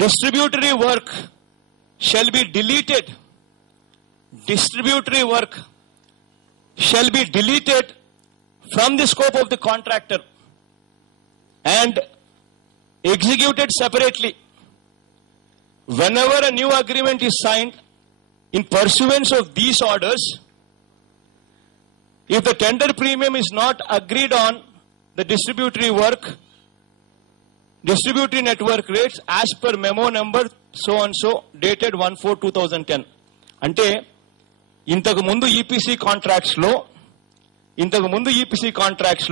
Distributory work shall be deleted. Distributory work shall be deleted from the scope of the contractor and executed separately. Whenever a new agreement is signed in pursuance of these orders, if the tender premium is not agreed on the distributory network rates as per memo number so and so dated 1/4/2010. అంటే ఇంతకు ముందు EPC contracts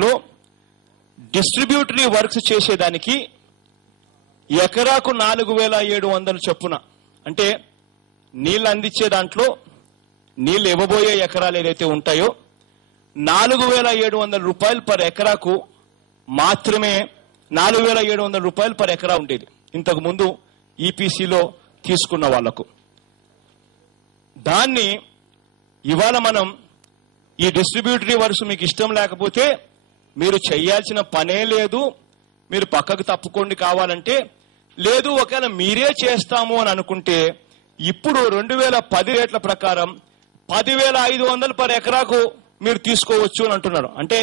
లో distributary works చేసేదానికి ఎకరాకు 4,700 చొప్పున, అంటే నీళ్లు అందించే దాంట్లో నీళ్లు ఇవ్వబోయే ఎకరాలు ఏదైతే ఉంటాయో 4,700 రూపాయలు పర్ ఎకరాకు మాత్రమే 4,700 రూపాయలు పర్ ఎకరా ఉండేది ఇంతకు ముందు ఈపీసీలో తీసుకున్న వాళ్లకు. దాన్ని ఇవాళ మనం ఈ డిస్ట్రిబ్యూటరీ వర్క్స్ మీకు ఇష్టం లేకపోతే మీరు చేయాల్సిన పనే లేదు, మీరు పక్కకు తప్పుకోండి కావాలంటే, లేదు ఒకవేళ మీరే చేస్తాము అని అనుకుంటే ఇప్పుడు 2010 రేట్ల ప్రకారం 10,500 పర్ ఎకరాకు మీరు తీసుకోవచ్చు అని అంటున్నారు. అంటే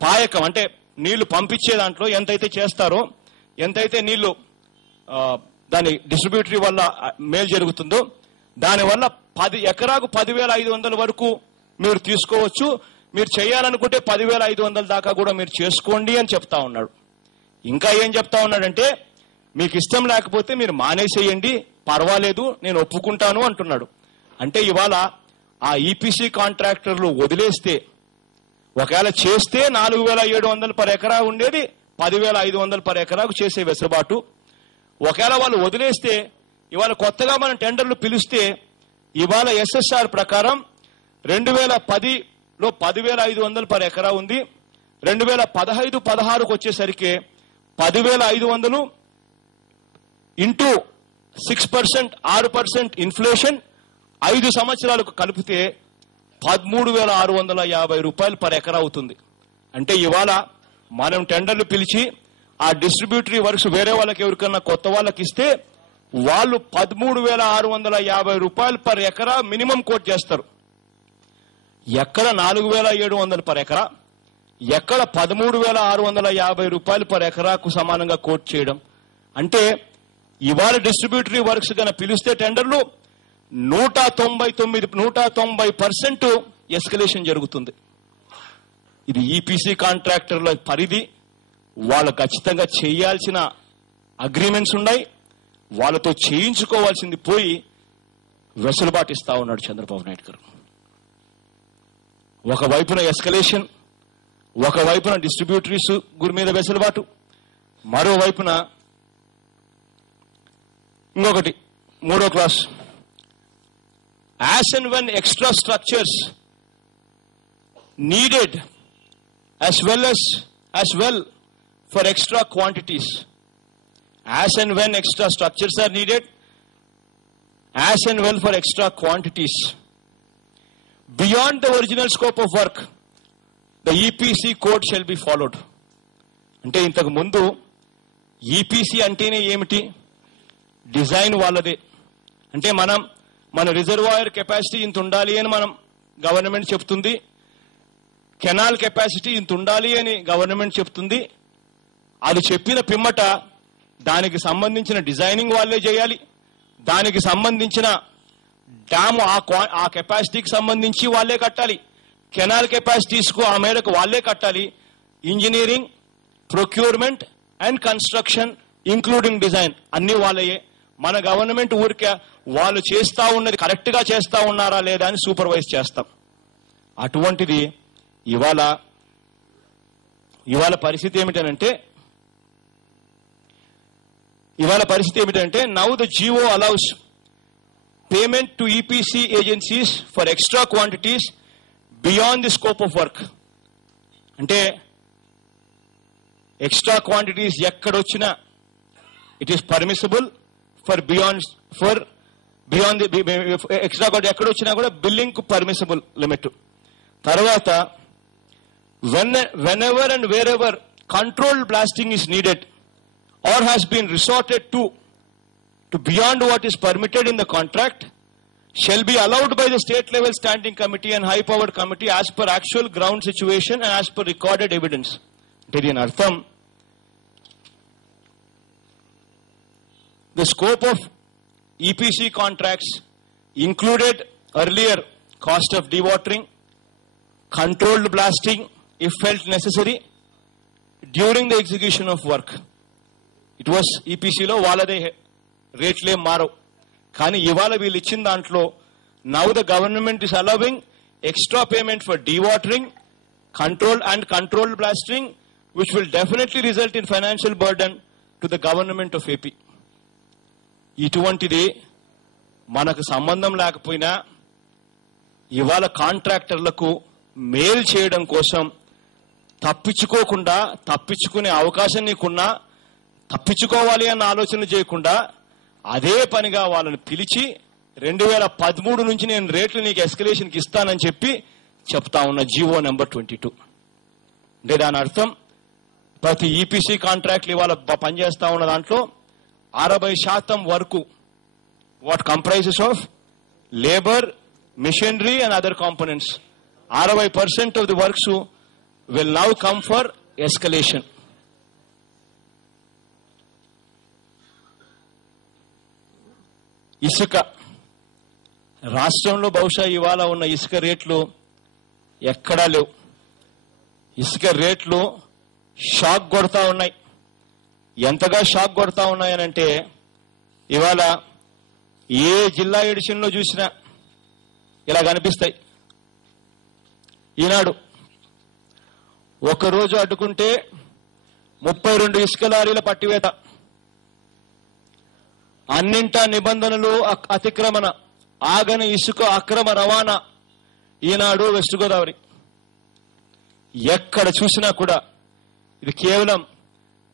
పాయకం అంటే నీళ్లు పంపించే దాంట్లో ఎంతైతే చేస్తారో, ఎంతైతే నీళ్లు దాని డిస్ట్రిబ్యూటరీ వల్ల మేలు జరుగుతుందో దానివల్ల ఎకరాకు 10,500 వరకు మీరు తీసుకోవచ్చు. మీరు చేయాలనుకుంటే 10,500 దాకా కూడా మీరు చేసుకోండి అని చెప్తా ఉన్నాడు. ఇంకా ఏం చెప్తా ఉన్నాడంటే, మీకు ఇష్టం లేకపోతే మీరు మానేసేయండి, పర్వాలేదు, నేను ఒప్పుకుంటాను అంటున్నాడు. అంటే ఇవాళ ఆ ఈపీసీ కాంట్రాక్టర్లు వదిలేస్తే, ఒకవేళ చేస్తే 4,700 పర్ ఎకరా ఉండేది 10,500 పర్ ఎకరాకు చేసే వెసులుబాటు. ఒకవేళ వాళ్ళు వదిలేస్తే ఇవాళ కొత్తగా మనం టెండర్లు పిలిస్తే ఇవాళ ఎస్ఎస్ఆర్ ప్రకారం 2010లో 10,500 పర్ ఎకరా ఉంది. 2015-16కు వచ్చేసరికి 10,500 ఇంటూ 6%, 6% ఇన్ఫ్లేషన్ 5 సంవత్సరాలకు కలిపితే 13,650 రూపాయలు పర్ ఎకరా అవుతుంది. అంటే ఇవాళ మనం టెండర్లు పిలిచి ఆ డిస్ట్రిబ్యూటరీ వర్క్స్ వేరే వాళ్ళకి ఎవరికన్నా కొత్త వాళ్ళకి ఇస్తే వాళ్ళు 13,650 రూపాయలు పర్ ఎకరా మినిమం కోట్ చేస్తారు. ఎక్కడ 4,700 పర్ ఎకరా, ఎక్కడ 13,650 రూపాయలు పర్ ఎకరాకు సమానంగా కోట్ చేయడం. అంటే ఇవాళ డిస్ట్రిబ్యూటరీ వర్క్స్ కన్నా పిలిస్తే టెండర్లు 190% ఎస్కలేషన్ జరుగుతుంది. ఇది ఈపీసీ కాంట్రాక్టర్ల పరిధి. వాళ్ళు ఖచ్చితంగా చేయాల్సిన అగ్రిమెంట్స్ ఉన్నాయి, వాళ్ళతో చేయించుకోవాల్సింది పోయి వెసులుబాటు ఇస్తా ఉన్నాడు చంద్రబాబు నాయుడు గారు. ఒకవైపున ఎస్కలేషన్, ఒకవైపున డిస్ట్రిబ్యూటరీస్ గురి మీద వెసులుబాటు, మరోవైపున ఇంకొకటి 3వ class, as and when extra structures needed as well for extra quantities, as and when extra structures are needed as and well for extra quantities beyond the original scope of work, the EPC code shall be followed. అంటే ఇంతకు ముందు EPC అంటేనే ఏమిటి, design వాళ్ళదే. అంటే మన reservoir capacity ఇంత ఉండాలి అని మనం గవర్నమెంట్ చెప్తుంది, కెనాల్ కెపాసిటీ ఇంత ఉండాలి అని గవర్నమెంట్ చెప్తుంది. అది చెప్పిన పిమ్మట దానికి సంబంధించిన డిజైనింగ్ వాళ్ళే చేయాలి, దానికి సంబంధించిన డ్యామ్ ఆ కెపాసిటీకి సంబంధించి వాళ్ళే కట్టాలి, కెనాల్ కెపాసిటీస్కు ఆ మేరకు వాళ్ళే కట్టాలి. Engineering, procurement and construction including design అన్ని వాళ్ళయే. మన గవర్నమెంట్ ఊరికే వాళ్ళు చేస్తా ఉన్నది కరెక్ట్ గా చేస్తా ఉన్నారా లేదా అని సూపర్వైజ్ చేస్తాం. అటువంటిది ఇవాళ పరిస్థితి ఏమిటంటే now the GO allows payment to EPC agencies for extra quantities beyond the scope of work. అంటే ఎక్స్ట్రా క్వాంటిటీస్ ఎక్కడొచ్చినా it is permissible for beyond extra quantity ఎక్కడొచ్చినా కూడా బిల్లింగ్ కు పర్మిసిబుల్ లిమిట్. తర్వాత whenever and wherever controlled blasting is needed or has been resorted to to beyond what is permitted in the contract shall be allowed by the state level standing committee and high powered committee as per actual ground situation and as per recorded evidence. దీని అర్థం the scope of EPC contracts included earlier cost of dewatering, controlled blasting if felt necessary during the execution of work. It was EPC లో వాళ్ళదే రేట్లే మారవు. కానీ ఇవాళ వీళ్ళు ఇచ్చిన దాంట్లో now the government is allowing extra payment for dewatering, controlled blasting, which will definitely result in financial burden to the government of AP. ఇటువంటిది మనకు సంబంధం లేకపోయినా ఇవాళ కాంట్రాక్టర్లకు మేల్ చేయడం కోసం తప్పించుకునే అవకాశం నీకున్నా తప్పించుకోవాలి అన్న ఆలోచన చేయకుండా అదే పనిగా వాళ్ళని పిలిచి 2013 నుంచి నేను రేట్లు నీకు ఎస్కలేషన్కి ఇస్తానని చెప్పి చెప్తా ఉన్న జీవో నెంబర్ 22. అంటే దాని అర్థం ప్రతి ఈపీసీ కాంట్రాక్ట్లు ఇవాళ పనిచేస్తా ఉన్న దాంట్లో 60% వరకు what comprises of labor, machinery and other components, 60% of the works will now come for escalation. ఇసుక రాష్ట్రంలో బహుశా ఇవాళ ఉన్న ఇసుక రేట్లు ఎక్కడా లేవు. ఇసుక రేట్లు షాక్ కొడతా ఉన్నాయి. ఎంతగా షాక్ కొడతా ఉన్నాయనంటే ఇవాళ ఏ జిల్లా ఎడిషన్లో చూసినా ఇలా కనిపిస్తాయి. ఈనాడు ఒకరోజు అడ్డుకుంటే 32 ఇసుక లారీల పట్టివేత, అన్నింటా నిబంధనలు అతిక్రమణ, ఆగని ఇసుక అక్రమ రవాణా. ఈనాడు వెస్ట్ గోదావరి ఎక్కడ చూసినా కూడా ఇది కేవలం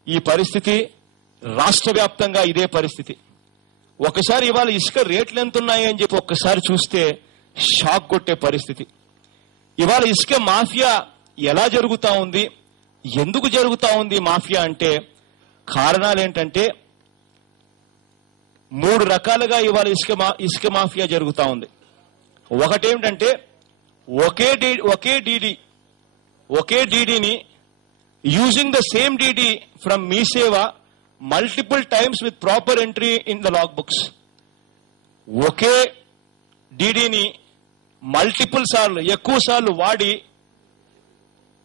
ఈ పరిస్థితి రాష్ట్ర వ్యాప్తంగా ఇదే పరిస్థితి. ఒకసారి ఇవాళ ఇసుక రేట్లు ఎంత ఉన్నాయి అని చెప్పి ఒక్కసారి చూస్తే షాక్ కొట్టే పరిస్థితి. ఇవాళ ఇసుక మాఫియా ఎలా జరుగుతా ఉంది, ఎందుకు జరుగుతా ఉంది మాఫియా అంటే కారణాలు ఏంటంటే 3 రకాలుగా ఇవాళ ఇసుక మాఫియా జరుగుతా ఉంది. ఒకటేమిటంటే ఒకే డీడీని using the same DD from MeSeva multiple times with proper entry in the logbooks. ఒకే డీడీని మల్టిపుల్ సార్లు ఎక్కువ సార్లు వాడి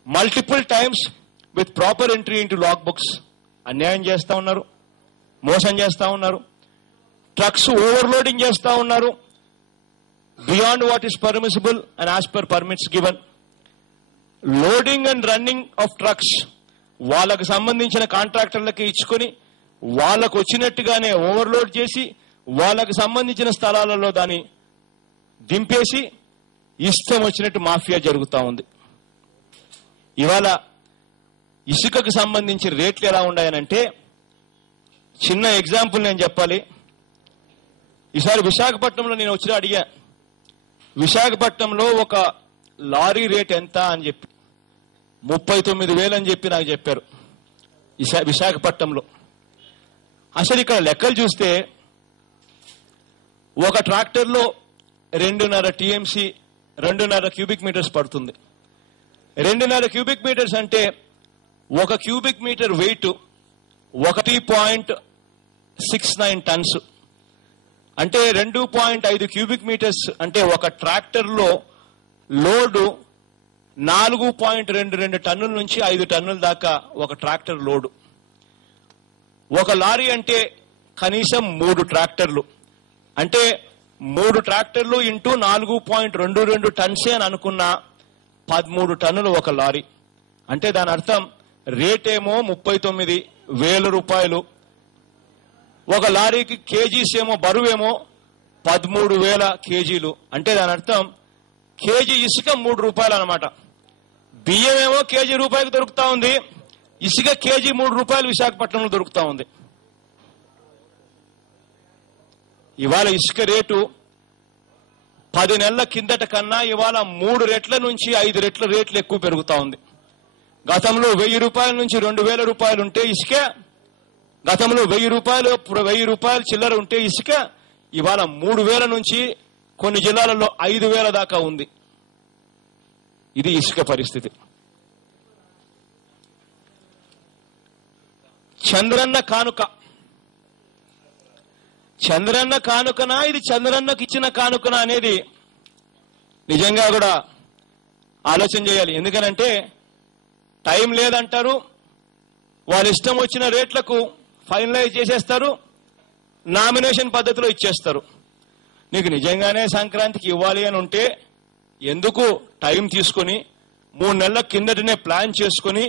multiple times with proper entry into log books అన్యాయం చేస్తా ఉన్నారు, మోసం చేస్తా ఉన్నారు, ట్రక్స్ ఓవర్లోడింగ్ చేస్తా ఉన్నారు beyond what is permissible and as per permits given. Loading and running of trucks వాళ్ళకు సంబంధించిన కాంట్రాక్టర్లకి ఇచ్చుకొని వాళ్ళకు వచ్చినట్టుగానే ఓవర్లోడ్ చేసి వాళ్ళకు సంబంధించిన స్థలాలలో దాన్ని దింపేసి ఇష్టం వచ్చినట్టు మాఫియా జరుగుతూ ఉంది. ఇవాళ ఇసుకకు సంబంధించి రేట్లు ఎలా ఉన్నాయనంటే చిన్న ఎగ్జాంపుల్ నేను చెప్పాలి. ఈసారి విశాఖపట్నంలో నేను వచ్చి అడిగా, విశాఖపట్నంలో ఒక లారీ రేట్ ఎంత అని చెప్పి 39,000 అని చెప్పి నాకు చెప్పారు విశాఖపట్నంలో. అసలు ఇక్కడ లెక్కలు చూస్తే ఒక ట్రాక్టర్లో 2.5 TMC 2.5 క్యూబిక్ మీటర్స్ పడుతుంది. 2.5 క్యూబిక్ మీటర్స్ అంటే ఒక క్యూబిక్ మీటర్ వెయిట్ 1.69 టన్స్ అంటే 2.5 క్యూబిక్ మీటర్స్ అంటే ఒక ట్రాక్టర్లో లోడు 4.22 టన్నుల నుంచి 5 టన్నుల దాకా ఒక ట్రాక్టర్ లోడు. ఒక లారీ అంటే కనీసం 3 ట్రాక్టర్లు అంటే 3 ట్రాక్టర్లు ఇంటూ 4.22 టన్సే అని అనుకున్న 13 టన్నులు ఒక లారీ. అంటే దాని అర్థం రేటేమో 39,000 రూపాయలు, ఒక లారీకి కేజీస్ ఏమో బరువేమో 13,000 కేజీలు. అంటే దాని అర్థం కేజీ ఇసుక 3 రూపాయలు అనమాట. బియ్యం ఏమో కేజీ రూపాయలకు దొరుకుతా ఉంది, ఇసుక కేజీ 3 రూపాయలు విశాఖపట్నంలో దొరుకుతా ఉంది. ఇవాళ ఇసుక రేటు 10 నెలల కిందట కన్నా ఇవాళ 3 రెట్ల నుంచి 5 రెట్ల రేట్లు ఎక్కువ పెరుగుతా ఉంది. గతంలో 1,000 రూపాయల నుంచి 2,000 రూపాయలు ఉంటే ఇసుక గతంలో 1000 రూపాయలు 1000 రూపాయలు చిల్లర ఉంటే ఇసుక ఇవాళ 3000 నుంచి కొన్ని జిల్లాలలో 5000 దాకా ఉంది. ఇది ఇసుక పరిస్థితి. చంద్రన్న కానుక, చంద్రన్న కానుకనా ఇది చంద్రన్నకు ఇచ్చిన కానుకనా అనేది నిజంగా కూడా ఆలోచన చేయాలి. ఎందుకనంటే టైం లేదంటారు, వాళ్ళ ఇష్టం వచ్చిన రేట్లకు ఫైనలైజ్ చేసేస్తారు, నామినేషన్ పద్ధతిలో ఇచ్చేస్తారు. నీకు నిజంగానే సంక్రాంతికి ఇవ్వాలి అని ఉంటే ఎందుకు టైం తీసుకొని 3 నెలల కిందటనే ప్లాన్ చేసుకుని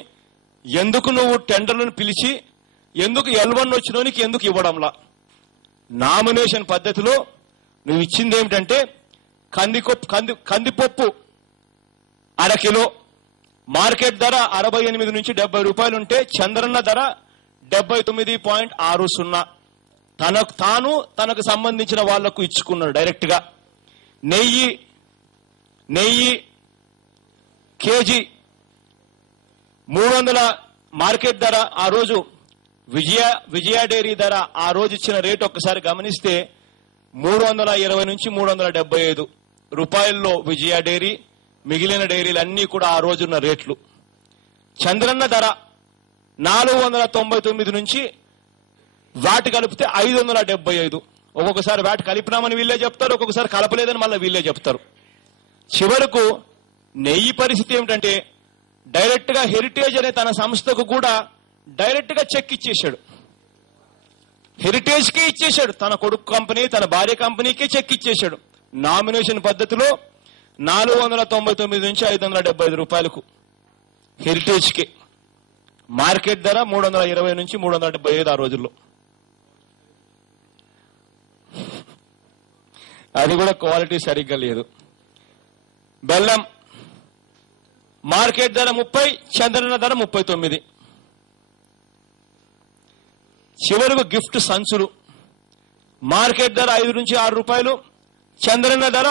ఎందుకు నువ్వు టెండర్లను పిలిచి ఎందుకు L1 వచ్చినోనికి ఎందుకు ఇవ్వడంలా? నామినేషన్ పద్ధతిలో నువ్వు ఇచ్చింది ఏమిటంటే కందిపప్పు 1/2 కిలో మార్కెట్ ధర 68 నుంచి 70 రూపాయలు ఉంటే చంద్రన్న ధర 79.60 తనకు సంబంధించిన వాళ్లకు ఇచ్చుకున్నాడు డైరెక్ట్ గా. నెయ్యి కేజీ 300 మార్కెట్ ధర ఆ రోజు విజయ డైరీ ధర ఆ రోజు ఇచ్చిన రేటు ఒక్కసారి గమనిస్తే 320 నుంచి 375 రూపాయల్లో విజయ డైరీ, మిగిలిన డైరీలు అన్ని కూడా ఆ రోజున్న రేట్లు. చంద్రన్న ధర 499 నుంచి వాటి కలిపితే 575. ఒక్కొక్కసారి వాటి కలిపినామని వీళ్ళే చెప్తారు, ఒక్కొక్కసారి కలపలేదని మళ్ళీ వీళ్ళే చెప్తారు. చివరకు నెయ్యి పరిస్థితి ఏమిటంటే డైరెక్ట్ గా హెరిటేజ్ అనే తన సంస్థకు కూడా డైరెక్ట్ గా చెక్ ఇచ్చేశాడు. హెరిటేజ్ కి ఇచ్చేశాడు, తన కొడుకు కంపెనీ తన భార్య కంపెనీకి చెక్ ఇచ్చేశాడు. నామినేషన్ పద్ధతిలో 499 నుంచి 575 రూపాయలకు హెరిటేజ్ కి, మార్కెట్ ధర 320 నుంచి 375 ఆ రోజుల్లో. అది కూడా క్వాలిటీ సరిగ్గా లేదు. బెల్లం మార్కెట్ ధర 30, చంద్రన్న ధర 39. చివరకు గిఫ్ట్ సంచులు మార్కెట్ ధర 5 నుంచి 6 రూపాయలు, చంద్రన్న ధర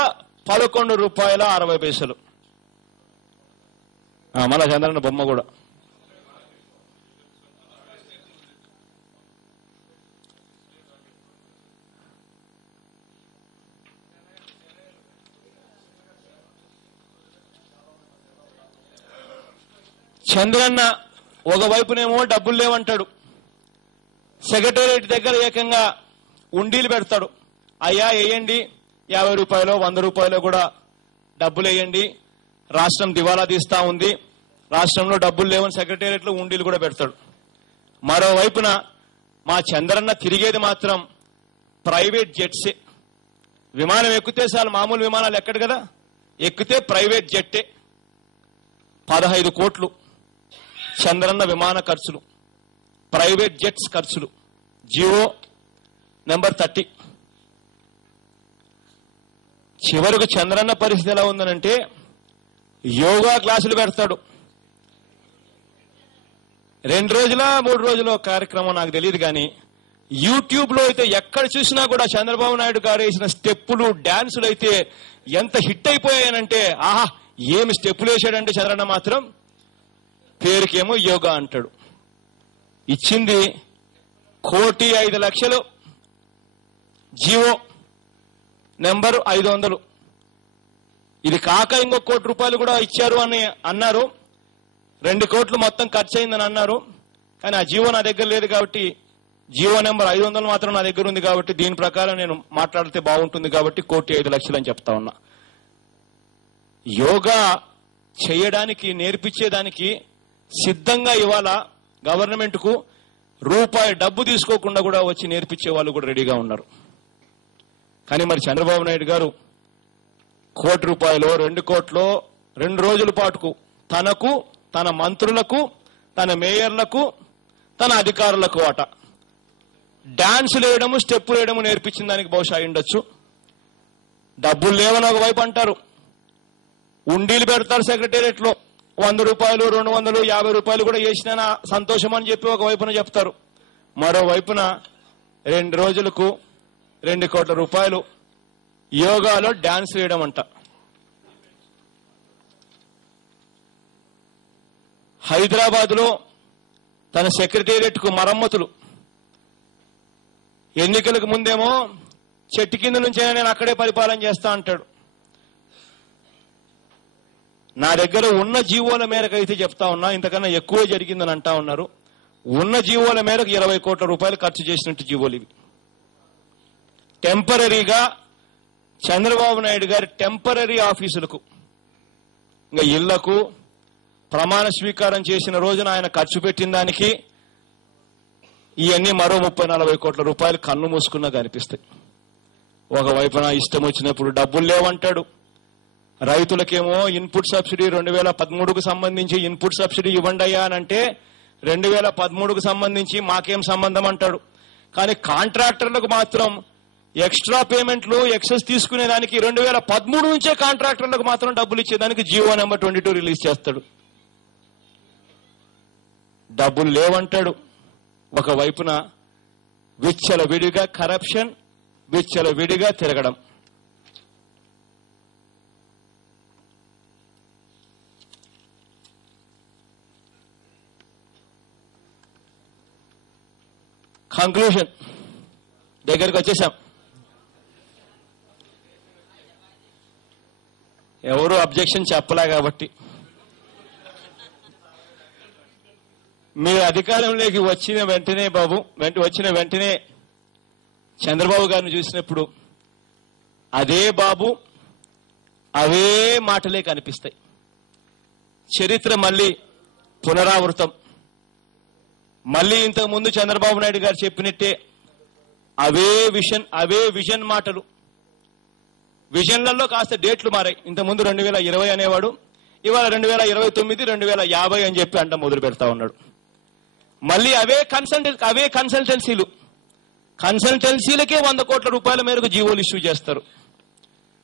11 రూపాయల 60 పైసలు. మళ్ళా చంద్రన్న బొమ్మ కూడా. చంద్రన్న ఒకవైపునేమో డబ్బులు లేవంటాడు, సెక్రటేరియట్ దగ్గర ఏకంగా ఉండీలు పెడతాడు. అయ్యా వేయండి, 50 రూపాయలు 100 రూపాయలు కూడా డబ్బులు వేయండి, రాష్ట్రం దివాలా తీస్తా ఉంది, రాష్ట్రంలో డబ్బులు లేవని సెక్రటేరియట్ లో ఉండీలు కూడా పెడతాడు. మరోవైపున మా చంద్రన్న తిరిగేది మాత్రం ప్రైవేట్ జెట్సే. విమానం ఎక్కితే చాలు, మామూలు విమానాలు ఎక్కడు కదా, ఎక్కితే ప్రైవేట్ జెట్టే. 15 కోట్లు చంద్రన్న విమాన ఖర్చులు, ప్రైవేట్ జెట్స్ ఖర్చులు. జియో నెంబర్ 30. చివరకు చంద్రన్న పరిస్థితి ఎలా ఉందనంటే యోగా క్లాసులు పెడతాడు. 2 రోజుల 3 రోజుల కార్యక్రమం నాకు తెలియదు కానీ యూట్యూబ్ లో అయితే ఎక్కడ చూసినా కూడా చంద్రబాబు నాయుడు గారు వేసిన స్టెప్పులు డాన్సులు అయితే ఎంత హిట్ అయిపోయాయనంటే, ఆహా ఏమి స్టెప్పులు వేసాడంటే చంద్రన్న మాత్రం పేరుకేమో యోగా అంటాడు. ఇచ్చింది 1,05,00,000 జియో నెంబర్ 500. ఇది కాక ఇంకో 1 కోటి రూపాయలు కూడా ఇచ్చారు అని అన్నారు. 2 కోట్లు మొత్తం ఖర్చు అయిందని అన్నారు. కానీ ఆ జియో నా దగ్గర లేదు కాబట్టి, జియో నెంబర్ 500 మాత్రం నా దగ్గర ఉంది కాబట్టి దీని ప్రకారం నేను మాట్లాడితే బాగుంటుంది కాబట్టి 1,05,00,000 అని చెప్తా ఉన్నా. యోగా చేయడానికి నేర్పించేదానికి సిద్ధంగా ఇవాళ గవర్నమెంట్ కు రూపాయి డబ్బు తీసుకోకుండా కూడా వచ్చి నేర్పించే వాళ్ళు కూడా రెడీగా ఉన్నారు. కానీ మరి చంద్రబాబు నాయుడు గారు 1 కోటి రూపాయలు 2 కోట్లు 2 రోజుల పాటుకు తనకు, తన మంత్రులకు, తన మేయర్లకు, తన అధికారులకు అట డాన్సులు వేయడము, స్టెప్పులు వేయడము నేర్పించిన దానికి బహుశా అయ్యుండొచ్చు. డబ్బులు లేవని ఒకవైపు అంటారు, ఉండీలు పెడతారు సెక్రటేరియట్ లో 100 రూపాయలు 200 50 రూపాయలు కూడా వేసినా సంతోషం అని చెప్పి ఒకవైపున చెప్తారు. మరోవైపున 2 రోజులకు 2 కోట్ల రూపాయలు యోగాలో డాన్స్ వేయడం అంట. హైదరాబాద్ లో తన సెక్రటేరియట్ కు మరమ్మతులు ఎన్నికలకు ముందేమో చెట్టు కింద నుంచే నేను అక్కడే పరిపాలన చేస్తా అంటాడు. నా దగ్గర ఉన్న జీవోల మేరకు అయితే చెప్తా ఉన్నా, ఇంతకన్నా ఎక్కువ జరిగిందని అంటా ఉన్నారు. ఉన్న జీవోల మేరకు 20 కోట్ల రూపాయలు ఖర్చు చేసినట్టు జీవోలు ఇవి. టెంపరీగా చంద్రబాబు నాయుడు గారి టెంపరీ ఆఫీసులకు, ఇంకా ఇళ్లకు ప్రమాణ స్వీకారం చేసిన రోజున ఆయన ఖర్చు పెట్టిన దానికి ఇవన్నీ మరో 30-40 కోట్ల రూపాయలు కన్ను మూసుకున్నా కనిపిస్తాయి. ఒకవైపున ఇష్టం వచ్చినప్పుడు డబ్బులు లేవంటాడు. రైతులకేమో ఇన్పుట్ సబ్సిడీ 2013కు సంబంధించి ఇన్పుట్ సబ్సిడీ ఇవ్వండి అయ్యా అని అంటే 2013కు సంబంధించి మాకేం సంబంధం అంటాడు. కానీ కాంట్రాక్టర్లకు మాత్రం ఎక్స్ట్రా పేమెంట్లు ఎక్సెస్ తీసుకునేదానికి 2013 నుంచే కాంట్రాక్టర్లకు మాత్రం డబ్బులు ఇచ్చేదానికి జీవో నెంబర్ 22 రిలీజ్ చేస్తాడు. డబ్బులు లేవంటాడు. ఒకవైపున విచ్చల విడిగా కరప్షన్, విచ్చల విడిగా తిరగడం. కంక్లూషన్ దగ్గరికి వచ్చేసాం. ఎవరు అబ్జెక్షన్ చెప్పలే కాబట్టి మీ అధికారంలోకి వచ్చిన వెంటనే వచ్చిన వెంటనే చంద్రబాబు గారిని చూసినప్పుడు అదే బాబు అవే మాటలే కనిపిస్తాయి. చరిత్ర మళ్ళీ పునరావృతం. మళ్ళీ ఇంతకు ముందు చంద్రబాబు నాయుడు గారు చెప్పినట్టే అవే విజన్ మాటలు. విజన్లలో కాస్త డేట్లు మారాయి. ఇంతకుముందు 2020 అనేవాడు, ఇవాళ 2029, 2050 అని చెప్పి అంట మొదలు పెడతా ఉన్నాడు. మళ్ళీ అవే కన్సల్టెన్సీలకే 100 కోట్ల రూపాయల మేరకు జీవోలు ఇష్యూ చేస్తారు.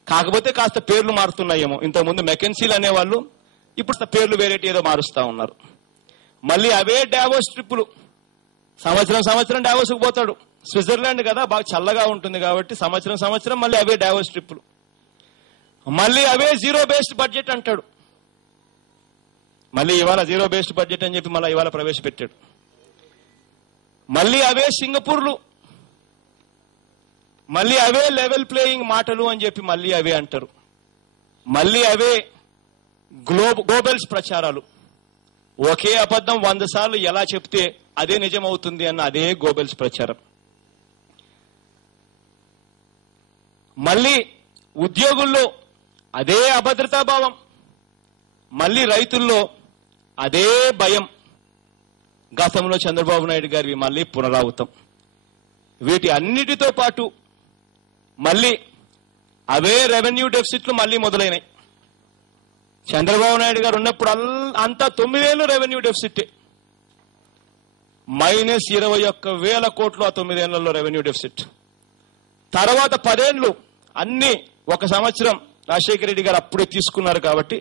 కాకపోతే కాస్త పేర్లు మారుతున్నాయేమో. ఇంతకుముందు మెకెన్సీలు అనేవాళ్ళు, ఇప్పుడు పేర్లు వేరేటి ఏదో మారుస్తా ఉన్నారు. మళ్ళీ అవే డావోస్ ట్రిప్పులు. సంవత్సరం డావోస్కు పోతాడు. స్విట్జర్లాండ్ కదా, బాగా చల్లగా ఉంటుంది కాబట్టి సంవత్సరం మళ్ళీ అవే డావోస్ ట్రిప్పులు. మళ్ళీ అవే జీరో బేస్డ్ బడ్జెట్ అంటాడు. మళ్ళీ ఇవాళ జీరో బేస్డ్ బడ్జెట్ అని చెప్పి మళ్ళీ ఇవాళ ప్రవేశపెట్టాడు. మళ్ళీ అవే సింగపూర్లు, మళ్ళీ అవే లెవెల్ ప్లేయింగ్ మాటలు అని చెప్పి మళ్ళీ అవే అంటారు. మళ్ళీ అవే గ్లోబల్స్ ప్రచారాలు. ఒకే అబద్ధం 100 సార్లు ఎలా చెప్తే అదే నిజమవుతుంది అన్న అదే గోబెల్స్ ప్రచారం. మళ్ళీ ఉద్యోగుల్లో అదే అభద్రతాభావం, మళ్ళీ రైతుల్లో అదే భయం. గతంలో చంద్రబాబు నాయుడు గారివి మళ్ళీ పునరావృతం. వీటి అన్నిటితో పాటు మళ్ళీ అవే రెవెన్యూ డెఫిసిట్లు మళ్ళీ మొదలైనాయి. చంద్రబాబు నాయుడు గారు ఉన్నప్పుడు అంతా 9 ఏళ్ళు రెవెన్యూ డెఫిసిట్, -21,000 కోట్లు ఆ 9 ఏళ్లలో రెవెన్యూ డెఫిసిట్. తర్వాత 10 ఏళ్లు అన్ని, 1 సంవత్సరం రాజశేఖర రెడ్డి గారు అప్పుడే తీసుకున్నారు కాబట్టి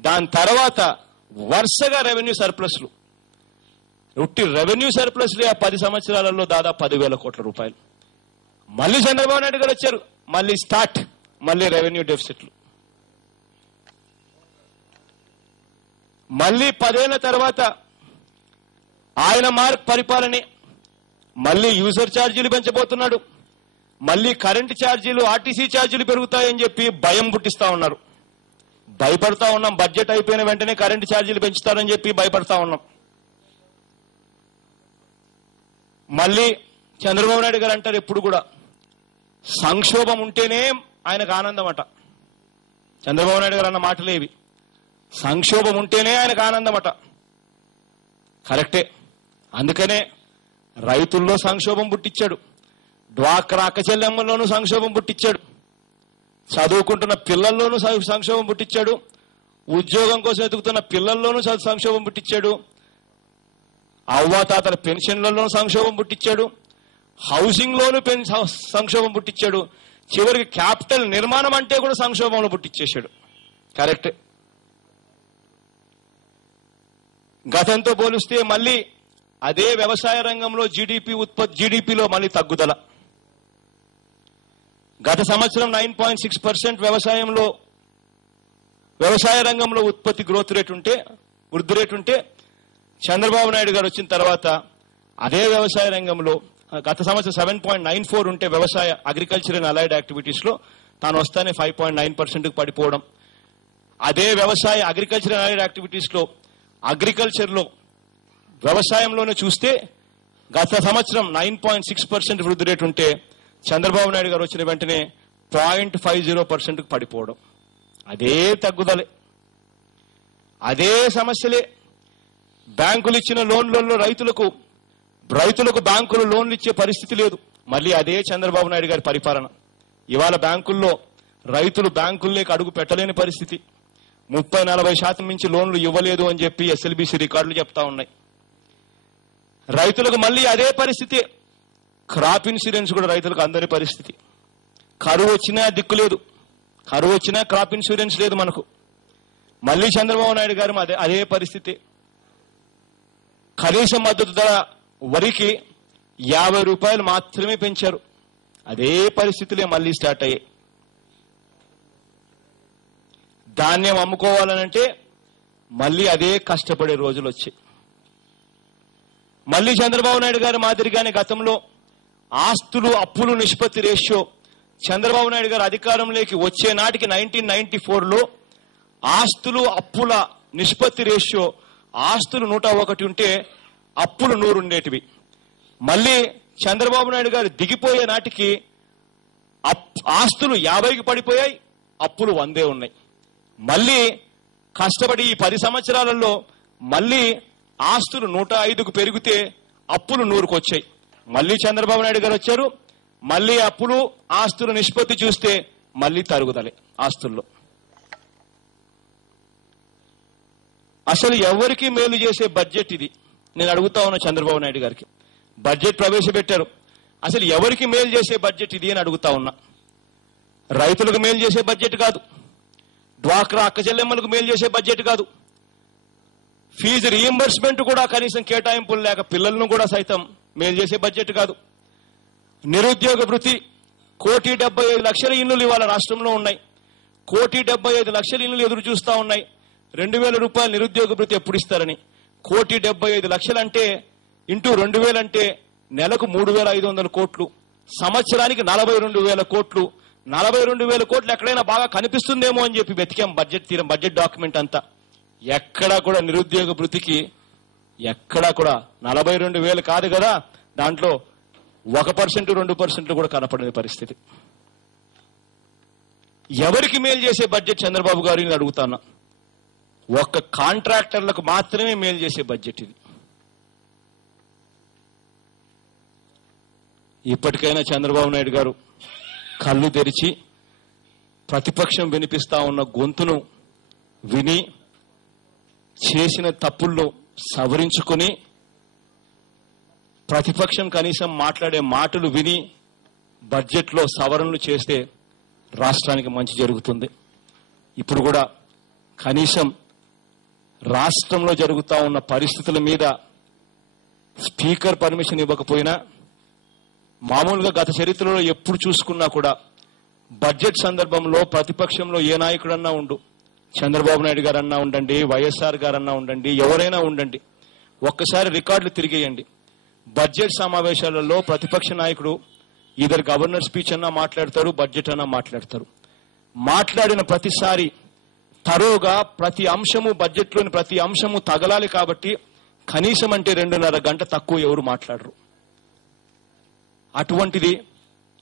దాని తర్వాత వరుసగా రెవెన్యూ సర్ప్లస్లు, రెవెన్యూ సర్ప్లస్లే ఆ 10 సంవత్సరాలలో దాదాపు 10,000 కోట్ల రూపాయలు. మళ్ళీ చంద్రబాబు నాయుడు గారు వచ్చారు, మళ్ళీ రెవెన్యూ డెఫిసిట్లు. మళ్ళీ 10 ఏళ్ల తర్వాత ఆయన పరిపాలనే మళ్ళీ యూజర్ ఛార్జీలు పెంచబోతున్నాడు. మళ్ళీ కరెంటు ఛార్జీలు, ఆర్టీసీ ఛార్జీలు పెరుగుతాయని చెప్పి భయం పుట్టిస్తా ఉన్నారు. భయపడతా ఉన్నాం. బడ్జెట్ అయిపోయిన వెంటనే కరెంటు ఛార్జీలు పెంచుతారని చెప్పి భయపడతా ఉన్నాం. మళ్ళీ చంద్రబాబు నాయుడు గారు అంటారు ఎప్పుడు కూడా సంక్షోభం ఉంటేనే ఆయనకు ఆనందం అట. చంద్రబాబు నాయుడు గారు అన్న మాటలేవి. సంక్షోభం ఉంటేనే ఆయనకు ఆనందం అట. కరెక్టే. అందుకనే రైతుల్లో సంక్షోభం పుట్టించాడు, డ్వాక్రా అక్కచెల్లెమ్మల్లోనూ సంక్షోభం పుట్టించాడు, చదువుకుంటున్న పిల్లల్లోనూ సంక్షోభం పుట్టించాడు, ఉద్యోగం కోసం ఎదుగుతున్న పిల్లల్లోనూ సంక్షోభం పుట్టించాడు, అవ్వాతాతల పెన్షన్లలోనూ సంక్షోభం పుట్టించాడు, హౌసింగ్ లోనూ సంక్షోభం పుట్టించాడు, చివరికి క్యాపిటల్ నిర్మాణం అంటే కూడా సంక్షోభంలో పుట్టించేశాడు. కరెక్టే. గతంతో పోలిస్తే మళ్ళీ అదే వ్యవసాయ రంగంలో జీడీపీలో మళ్ళీ తగ్గుదల. గత సంవత్సరం 9.6% వ్యవసాయ రంగంలో ఉత్పత్తి వృద్ధి రేటు ఉంటే చంద్రబాబు నాయుడు గారు వచ్చిన తర్వాత అదే వ్యవసాయ రంగంలో గత సంవత్సరం 7.94 ఉంటే వ్యవసాయ అగ్రికల్చర్ అండ్ అలైడ్ యాక్టివిటీస్ లో తాను వస్తానే 5.9% పడిపోవడం. అదే వ్యవసాయ అగ్రికల్చర్ అండ్ అలైడ్ యాక్టివిటీస్ లో అగ్రికల్చర్ లో వ్యవసాయంలోనే చూస్తే గత సంవత్సరం 9.6% వృద్ధి రేటు ఉంటే చంద్రబాబు నాయుడు గారు వచ్చిన వెంటనే 0.50% పడిపోవడం. అదే తగ్గుదలే, అదే సమస్యలే. బ్యాంకులు ఇచ్చిన లోన్లలో రైతులకు బ్యాంకులు లోన్లు ఇచ్చే పరిస్థితి లేదు. మళ్ళీ అదే చంద్రబాబు నాయుడు గారి పరిపాలన. ఇవాళ బ్యాంకుల్లో రైతులు బ్యాంకుల్లోకి అడుగు పెట్టలేని పరిస్థితి. 30-40% మించి లోన్లు ఇవ్వలేదు అని చెప్పి ఎస్ఎల్బిసి రికార్డులు చెప్తా ఉన్నాయి. రైతులకు మళ్ళీ అదే పరిస్థితి. క్రాప్ ఇన్సూరెన్స్ కూడా రైతులకు అందరి పరిస్థితి. కరువు వచ్చినా దిక్కు లేదు, కరువు వచ్చినా క్రాప్ ఇన్సూరెన్స్ లేదు మనకు. మళ్ళీ చంద్రబాబు నాయుడు గారు అదే పరిస్థితి. కనీస మద్దతు ధర వరికి 50 రూపాయలు మాత్రమే పెంచారు. అదే పరిస్థితులే మళ్ళీ స్టార్ట్ అయ్యాయి. ధాన్యం అమ్ముకోవాలనంటే మళ్ళీ అదే కష్టపడే రోజులు వచ్చాయి. మళ్ళీ చంద్రబాబు నాయుడు గారి మాదిరిగానే గతంలో ఆస్తులు అప్పులు నిష్పత్తి రేషియో చంద్రబాబు నాయుడు గారు అధికారంలోకి వచ్చే నాటికి 1994లో ఆస్తులు అప్పుల నిష్పత్తి రేషియో ఆస్తులు 101 ఉంటే అప్పులు 100 ఉండేటివి. మళ్ళీ చంద్రబాబు నాయుడు గారు దిగిపోయే నాటికి ఆస్తులు 50కి పడిపోయాయి, అప్పులు 100 ఉన్నాయి. మళ్ళీ కష్టపడి ఈ 10 సంవత్సరాలలో మళ్ళీ ఆస్తులు 105కు పెరిగితే అప్పులు 100కు వచ్చాయి. మళ్ళీ చంద్రబాబు నాయుడు గారు వచ్చారు. మళ్ళీ అప్పులు ఆస్తుల నిష్పత్తి చూస్తే మళ్ళీ తరుగుదలే ఆస్తుల్లో. అసలు ఎవరికి మేలు చేసే బడ్జెట్ ఇది? నేను అడుగుతా ఉన్నా చంద్రబాబు నాయుడు గారికి. బడ్జెట్ ప్రవేశపెట్టారు, అసలు ఎవరికి మేలు చేసే బడ్జెట్ ఇది అని అడుగుతా ఉన్నా. రైతులకు మేలు చేసే బడ్జెట్ కాదు, డ్వాక్రా అక్క చెల్లెమ్మలకు మేలు చేసే బడ్జెట్ కాదు, ఫీజు రీయింబర్స్మెంట్ కూడా కనీసం కేటాయింపులు లేక పిల్లలను కూడా సైతం మేలు చేసే బడ్జెట్ కాదు. నిరుద్యోగ భృతి 1,75,00,000 ఇళ్లు ఇవాళ రాష్ట్రంలో ఉన్నాయి. 1,75,00,000 ఇళ్లు ఎదురు చూస్తా ఉన్నాయి. 2,000 రూపాయలు నిరుద్యోగ భృతి ఎప్పుడు ఇస్తారని. 1,75,00,000 అంటే ఇంటూ 2,000 అంటే నెలకు 3,500 కోట్లు, సంవత్సరానికి 42,000 కోట్లు. 42,000 కోట్లు ఎక్కడైనా బాగా కనిపిస్తుందేమో అని చెప్పి వెతికాం బడ్జెట్ డాక్యుమెంట్ అంతా. ఎక్కడా కూడా నిరుద్యోగ భృతికి ఎక్కడా కూడా 42,000 కాదు కదా, దాంట్లో 1%, 2% కూడా కనపడని పరిస్థితి. ఎవరికి మేలు చేసే బడ్జెట్ చంద్రబాబు గారు నేను అడుగుతాను. ఒక్క కాంట్రాక్టర్లకు మాత్రమే మేలు చేసే బడ్జెట్ ఇది. ఇప్పటికైనా చంద్రబాబు నాయుడు గారు కళ్ళు తెరిచి ప్రతిపక్షం వినిపిస్తా ఉన్న గొంతును విని చేసిన తప్పులను సవరించుకుని ప్రతిపక్షం కనీసం మాట్లాడే మాటలు విని బడ్జెట్లో సవరణలు చేస్తే రాష్ట్రానికి మంచి జరుగుతుంది. ఇప్పుడు కూడా కనీసం రాష్ట్రంలో జరుగుతా ఉన్న పరిస్థితుల మీద స్పీకర్ పర్మిషన్ ఇవ్వకపోయినా మామూలుగా గత చరిత్రలో ఎప్పుడు చూసుకున్నా కూడా బడ్జెట్ సందర్భంలో ప్రతిపక్షంలో ఏ నాయకుడన్నా ఉండు, చంద్రబాబు నాయుడు గారన్నా ఉండండి, వైఎస్ఆర్ గారన్నా ఉండండి, ఎవరైనా ఉండండి, ఒక్కసారి రికార్డులు తిరిగేయండి. బడ్జెట్ సమావేశాలలో ప్రతిపక్ష నాయకుడు ఈధర్ గవర్నర్ స్పీచ్ అన్నా మాట్లాడతారు, బడ్జెట్ అన్నా మాట్లాడతారు. మాట్లాడిన ప్రతిసారి తరోగా ప్రతి అంశము బడ్జెట్లోని ప్రతి అంశము తగలాలి కాబట్టి కనీసం అంటే 2.5 గంట తక్కువ ఎవరు మాట్లాడరు. అటువంటిది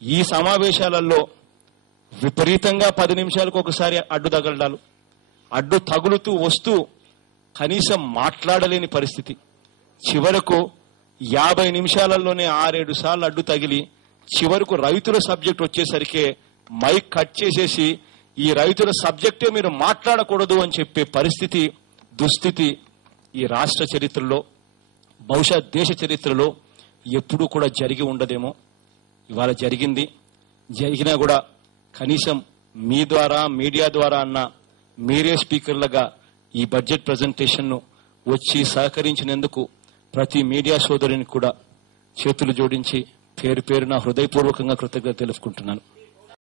ఈ సమావేశాలలో విపరీతంగా 10 నిమిషాలకు ఒకసారి అడ్డు తగలడాలు, అడ్డు తగులుతూ వస్తూ కనీసం మాట్లాడలేని పరిస్థితి. చివరకు 50 నిమిషాలలోనే 6-7 సార్లు అడ్డు తగిలి చివరకు రైతుల సబ్జెక్ట్ వచ్చేసరికి మైక్ కట్ చేసేసి ఈ రైతుల సబ్జెక్టే మీరు మాట్లాడకూడదు అని చెప్పే పరిస్థితి, దుస్థితి ఈ రాష్ట్ర చరిత్రలో, బహుశా దేశ చరిత్రలో ఎప్పుడూ కూడా జరిగి ఉండదేమో. ఇవాళ జరిగింది. జరిగినా కూడా కనీసం మీ ద్వారా మీడియా ద్వారా అన్న మీరే స్పీకర్లుగా ఈ బడ్జెట్ ప్రజెంటేషన్ను వచ్చి సహకరించినందుకు ప్రతి మీడియా సోదరుని కూడా చేతులు జోడించి పేరు పేరున హృదయపూర్వకంగా కృతజ్ఞత తెలుపుకుంటున్నాను.